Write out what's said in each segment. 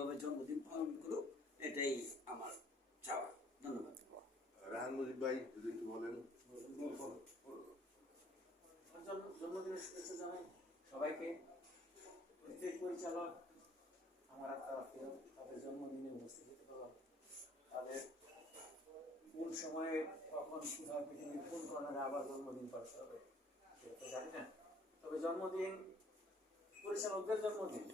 সেইভাবে জন্মদিন পালন করুক, এটাই আমার চাওয়া। ধন্যবাদ। রাহান মুজিব ভাই যদি একটু বলেন। জন্মদিনের শুভেচ্ছা জানাই সবাইকে। প্রত্যেক পরিচালক আমার আত্মীয়, তাদের জন্মদিনে উপস্থিত হতে পারলাম, তাদের কোন সময়ে কখন কীভাবে পৃথিবীর কোন কর্নারে আবার জন্মদিন পালতে হবে সেটা জানি না। তবে জন্মদিন, পরিচালকদের জন্মদিন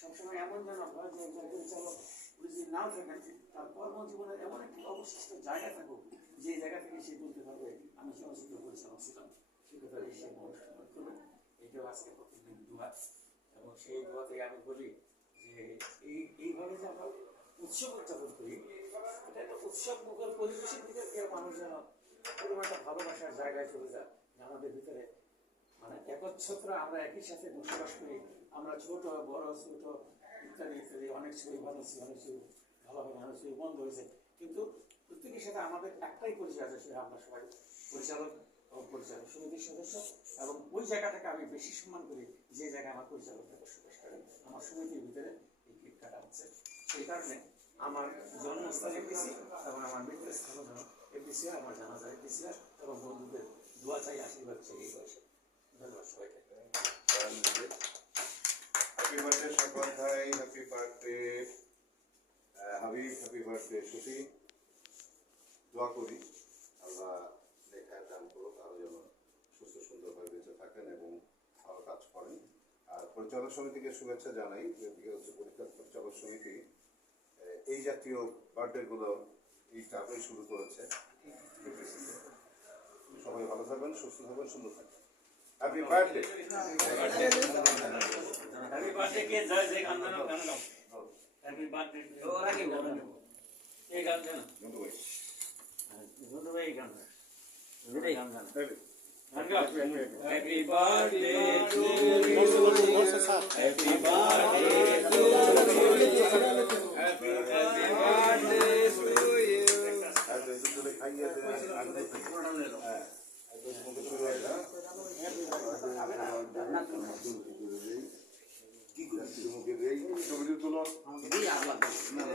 সবসময় এমন যেন হয় যে একজন পরিচালক যদি নাও থাকেন, তার কর্মজীবনের এমন একটি অবশিষ্ট জায়গা থাকুক যে জায়গা থেকে সে বলতে পারবে আমি চলচ্চিত্র পরিচালক ছিলাম। সে কথা সে অনুষ্ঠান করবে। এইটাও আজকে প্রত্যেকদিন দোয়া, এবং সেই দোয়া থেকে আমি বলি যে এইভাবে যে আমরা উৎসব উদযাপন করি, এটা একটা উৎসব মুখের পরিবেশের ভিতরে কেউ মানুষ যেন এরকম একটা ভালোবাসার জায়গায় চলে যায় যে আমাদের ভিতরে মানে একচ্ছত্র আমরা একই সাথে বসবাস করি। আমরা ছোট বড় ছোট ইত্যাদি ইত্যাদি অনেক ছবি বানিয়েছি, অনেক ছবি ভালো হবে, অনেক ছবি বন্ধ হয়েছে, কিন্তু প্রত্যেকের সাথে আমাদের একটাই পরিচয় আছে, সেটা আমরা সবাই পরিচালক এবং পরিচালক সমিতির সদস্য। এবং ওই জায়গাটাকে আমি বেশি সম্মান করি যে জায়গায় আমার পরিচালকরা বসবাস করেন। আমার সমিতির ভিতরে এই কেকটা হচ্ছে, সেই কারণে আমার জন্মস্থান এফডিসি এবং আমার মৃত্যুর স্থানও যেন এফডিসি হয়, আমার জানাজা এফডিসি হয়, এবং বন্ধুদের দোয়া চাই, আশীর্বাদ চাই এই বয়সে। ধন্যবাদ সবাইকে। হ্যাপি বার্থডে সাকওয়াত ভাই, happy birthday Habib, happy birthday Shafi. দোয়া করি আল্লাহ লেখার দান করুক, আরো যেন সুস্থ সুন্দরভাবে বেঁচে থাকেন এবং ভালো কাজ করেন। আর পরিচালক সমিতিকে শুভেচ্ছা জানাই। হচ্ছে পরিচালক সমিতি এই জাতীয় বার্থডে গুলো এই চাপে শুরু করেছে। সবাই ভালো থাকবেন, সুস্থ থাকবেন, সুন্দর থাকবেন। Happy birthday. হ্যাপি বার্থডে কে জয় জয় গান গাও, গান গাও। হ্যাপি বার্থডে ওরা কি বলে নেব এই গান জানো বন্ধু ভাই, বন্ধু ভাই গান গান গান গান happy birthday to you, happy birthday to you, happy birthday to you. আর দুটো খাইয়ে দেন আর হ্যাঁ একদম সুন্দর শুরু হয় না। কি করে মুখে দেই ছবিটি তুলো এই আল্লাহ না না